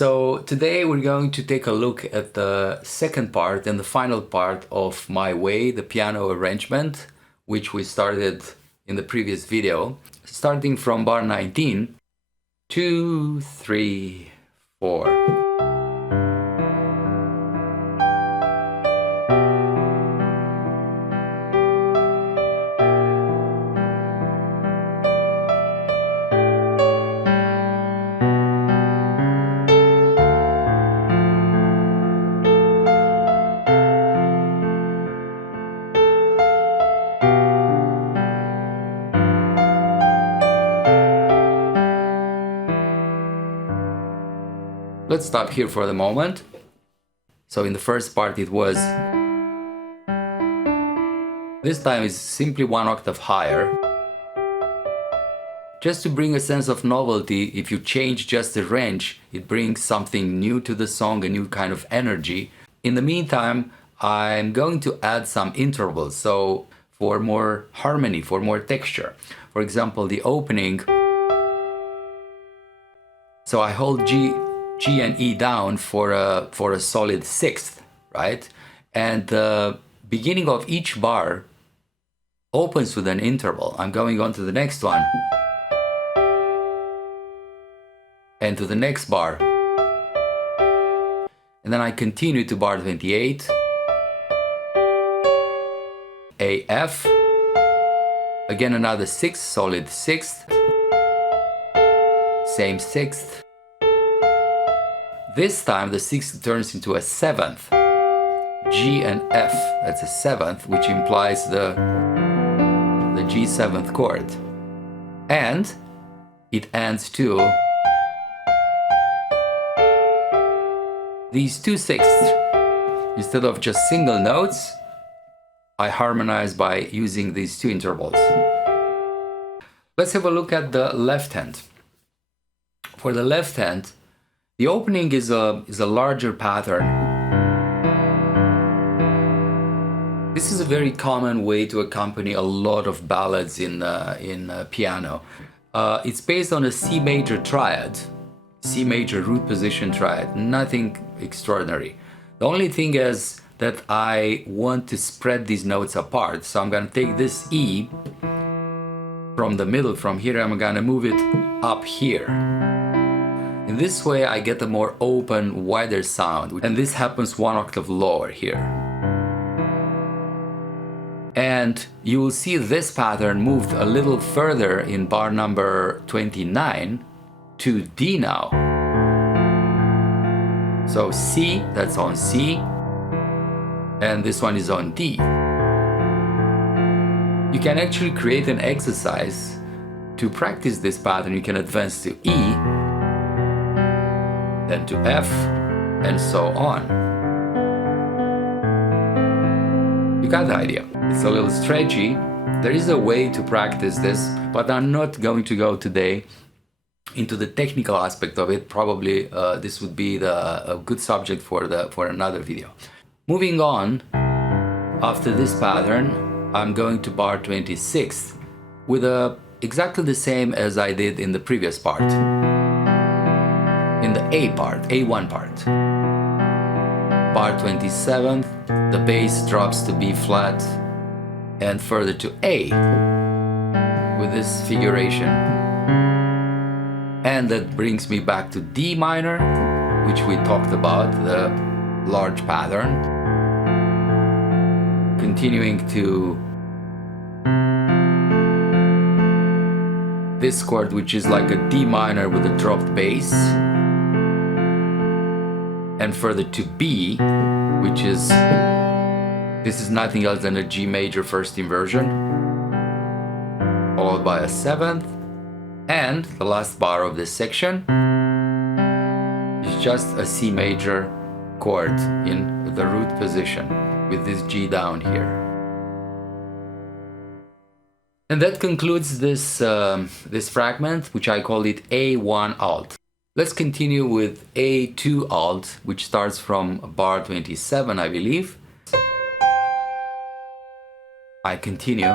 So today we're going to take a look at the second part and the final part of my way, the piano arrangement, which we started in the previous video. Starting from bar 19, 2, 3, 4. Let's stop here for the moment. So in the first part it was, this time is simply one octave higher. Just to bring a sense of novelty, if you change just the range, it brings something new to the song, a new kind of energy. In the meantime, I'm going to add some intervals, so for more harmony, for more texture. For example, the opening. So I hold G and E down for a solid sixth, right? And the beginning of each bar opens with an interval. I'm going on to the next one. And to the next bar. And then I continue to bar 28. A, F. Again another sixth, solid sixth. Same sixth. This time the sixth turns into a seventh. G and F, that's a seventh, which implies the G seventh chord. And it ends to these two sixths. Instead of just single notes, I harmonize by using these two intervals. Let's have a look at the left hand. For the left hand, the opening is a larger pattern. This is a very common way to accompany a lot of ballads in piano. It's based on a C major triad, C major root position triad, nothing extraordinary. The only thing is that I want to spread these notes apart, so I'm going to take this E from the middle, from here I'm going to move it up here. In this way I get a more open, wider sound, and this happens one octave lower here. And you will see this pattern moved a little further in bar number 29 to D now. So C, that's on C, and this one is on D. You can actually create an exercise to practice this pattern. You can advance to E, then to F, and so on. You got the idea. It's a little stretchy. There is a way to practice this, but I'm not going to go today into the technical aspect of it. Probably this would be a good subject for another video. Moving on, after this pattern, I'm going to bar 26 with exactly the same as I did in the previous part. In the A part, A1 part. Bar 27, the bass drops to B flat and further to A with this figuration. And that brings me back to D minor, which we talked about, the large pattern. Continuing to this chord, which is like a D minor with a dropped bass. And further to B, which is, this is nothing else than a G major first inversion, followed by a seventh, and the last bar of this section is just a C major chord in the root position with this G down here. And that concludes this, this fragment, which I call it A1 alt. Let's continue with A2 alt, which starts from bar 27, I believe. I continue.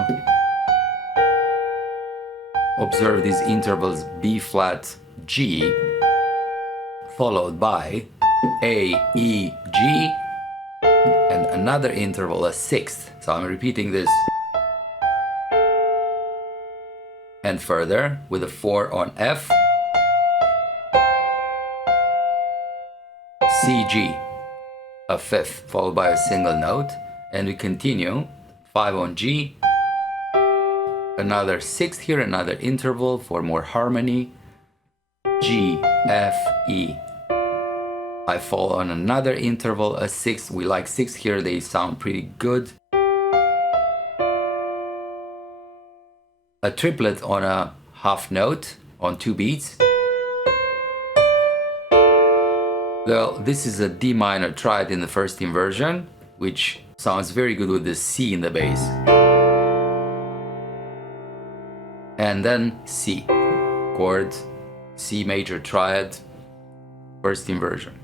Observe these intervals B flat, G, followed by A, E, G, and another interval, a sixth. So I'm repeating this. And further with a 4 on F, C, G, a fifth, followed by a single note, and we continue, 5 on G, another sixth here, another interval for more harmony, G, F, E. I fall on another interval, a sixth. We like sixth here, they sound pretty good. A triplet on a half note on 2 beats. Well, this is a D minor triad in the first inversion, which sounds very good with the C in the bass. And then C, chord, C major triad, first inversion.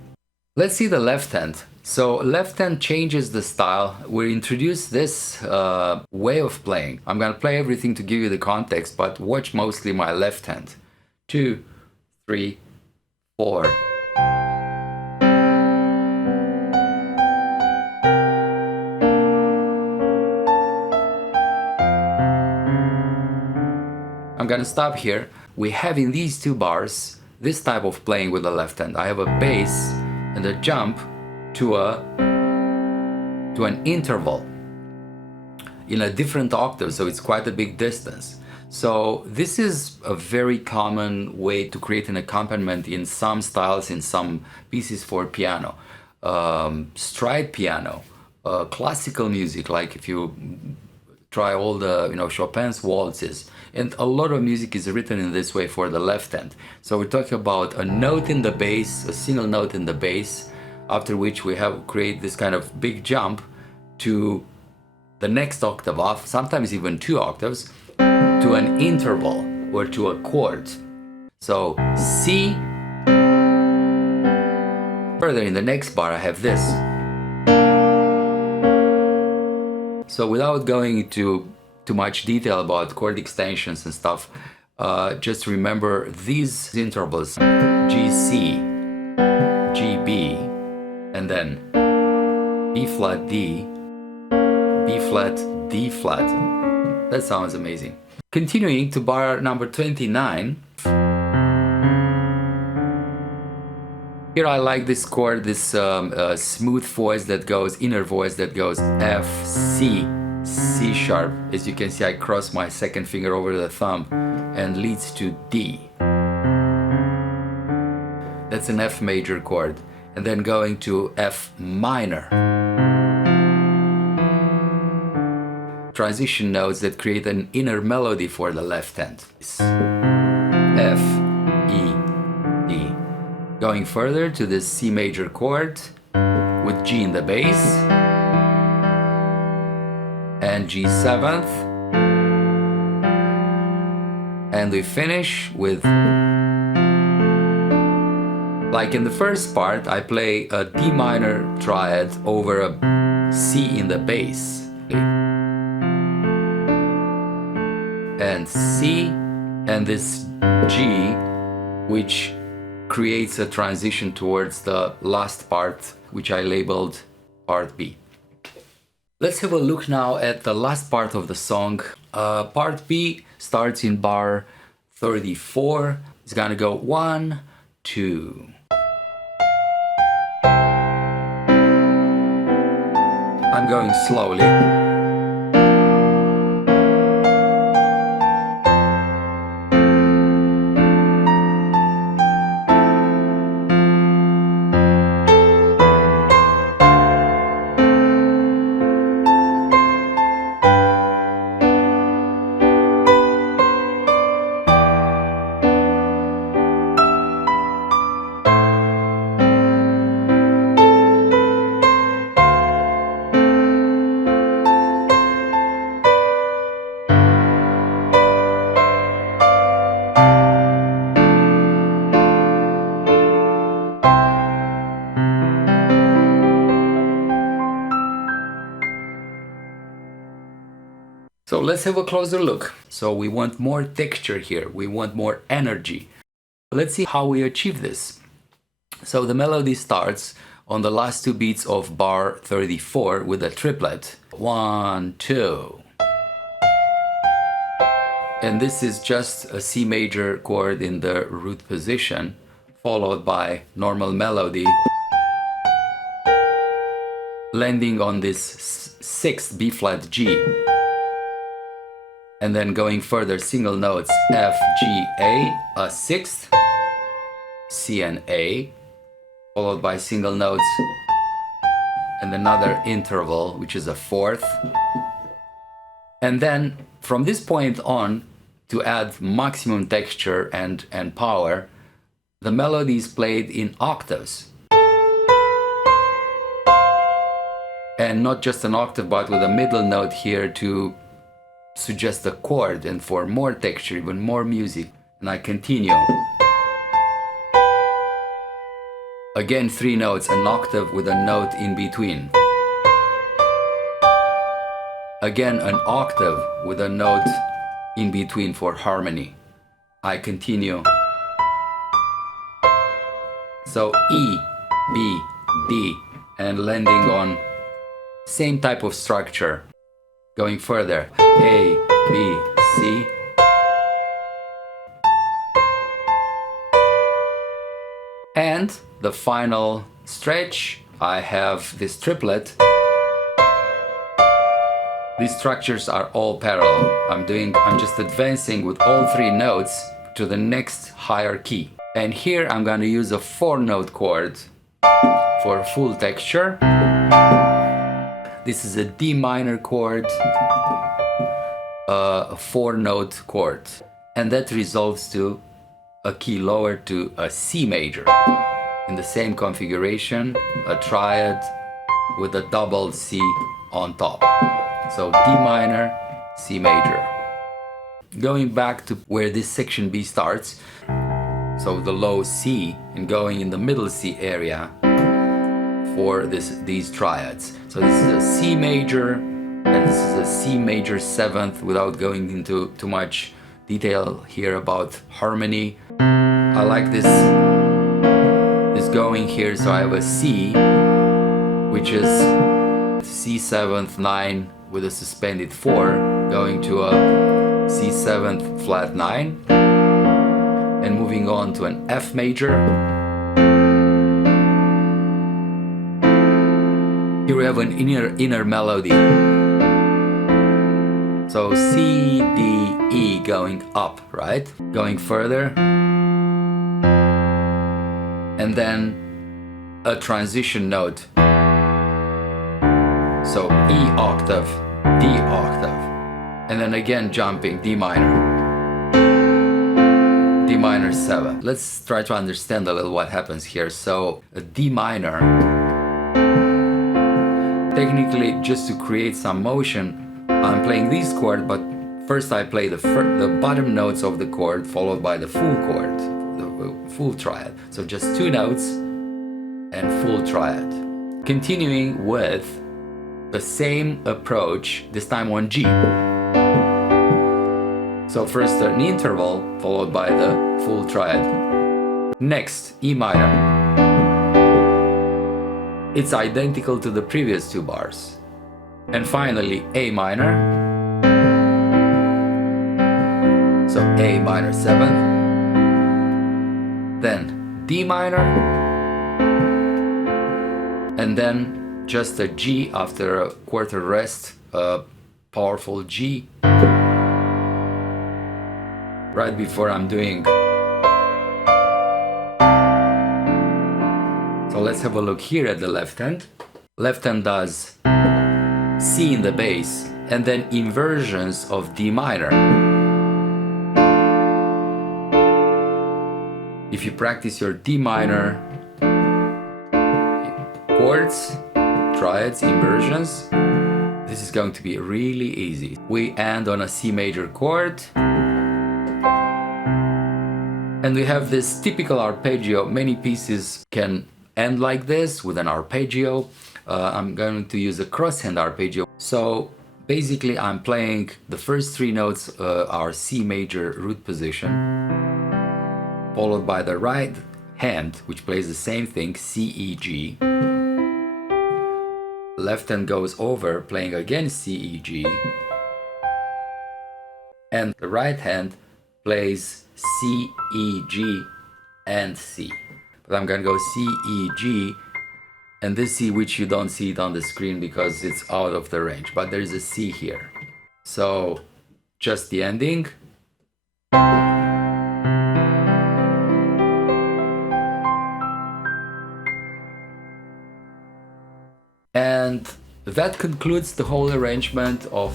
Let's see the left hand. So left hand changes the style. We introduce this way of playing. I'm gonna play everything to give you the context, but watch mostly my left hand. 2, 3, 4. I'm gonna stop here. We have in these two bars this type of playing with the left hand. I have a bass and a jump to an interval in a different octave, so it's quite a big distance. So this is a very common way to create an accompaniment in some styles, in some pieces for piano. Stride piano, classical music, like if you try all the, Chopin's waltzes, and a lot of music is written in this way for the left hand. So we're talking about a note in the bass, a single note in the bass, after which we have create this kind of big jump to the next octave off, sometimes even 2 octaves, to an interval or to a chord. So C. Further in the next bar I have this. So without going into too much detail about chord extensions and stuff, just remember these intervals: G, C, G, B, and then B flat, D, B flat, D flat. That sounds amazing. Continuing to bar number 29. Here I like this chord, this smooth voice that goes, inner voice that goes F, C, C sharp. As you can see, I cross my second finger over the thumb and leads to D. That's an F major chord. And then going to F minor. Transition notes that create an inner melody for the left hand. F, E, D. Going further to this C major chord with G in the bass and G seventh, and we finish with, like in the first part, I play a D minor triad over a C in the bass, and C and this G, which creates a transition towards the last part, which I labeled part B. Let's have a look now at the last part of the song. Part B starts in bar 34. It's gonna go 1, 2. I'm going slowly. So let's have a closer look. So we want more texture here. We want more energy. Let's see how we achieve this. So the melody starts on the last two beats of bar 34 with a triplet. 1, 2. And this is just a C major chord in the root position, followed by normal melody, landing on this sixth B flat G. And then going further, single notes F, G, A, a sixth, C and A, followed by single notes and another interval, which is a fourth. And then from this point on, to add maximum texture and power, the melody is played in octaves. And not just an octave, but with a middle note here to suggest a chord and for more texture, even more music. And I continue. Again, three notes, an octave with a note in between. Again, an octave with a note in between for harmony. I continue. So E, B, D, and landing on same type of structure. Going further, A, B, C. And the final stretch, I have this triplet. These structures are all parallel. I'm just advancing with all three notes to the next higher key. And here I'm going to use a 4-note chord for full texture. This is a D minor chord, a 4-note chord. And that resolves to a key lower to a C major. In the same configuration, a triad with a double C on top. So D minor, C major. Going back to where this section B starts, so the low C, and going in the middle C area for these triads. So this is a C major, and this is a C major 7th, without going into too much detail here about harmony. I like this going here, so I have a C, which is C 7th 9 with a suspended 4, going to a C 7th flat 9, and moving on to an F major. Here we have an inner melody. So C, D, E going up, right? Going further. And then a transition note. So E octave, D octave. And then again jumping, D minor. D minor 7. Let's try to understand a little what happens here. So a D minor, technically, just to create some motion, I'm playing this chord, but first I play the bottom notes of the chord followed by the full chord, the full triad. So just 2 notes and full triad. Continuing with the same approach, this time on G. So first an interval followed by the full triad. Next, E minor. It's identical to the previous 2 bars. And finally, A minor. So A minor 7th. Then D minor. And then just a G after a quarter rest, a powerful G. Right before I'm doing. So let's have a look here at the left hand. Left hand does C in the bass and then inversions of D minor. If you practice your D minor chords, triads, inversions, this is going to be really easy. We end on a C major chord. And we have this typical arpeggio. Many pieces can end like this with an arpeggio. I'm going to use a crosshand arpeggio. So basically I'm playing the first 3 notes are C major root position, followed by the right hand, which plays the same thing, C, E, G. Left hand goes over, playing again C, E, G. And the right hand plays C, E, G, and C. But I'm gonna go C, E, G, and this C, which you don't see it on the screen because it's out of the range, but there's a C here. So just the ending. And that concludes the whole arrangement of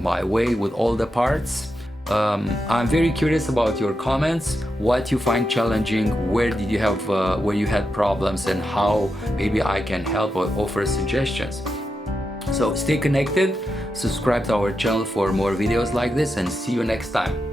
my way with all the parts. I'm very curious about your comments, what you find challenging, where did you have where you had problems, and how maybe I can help or offer suggestions. So stay connected, subscribe to our channel for more videos like this, and see you next time.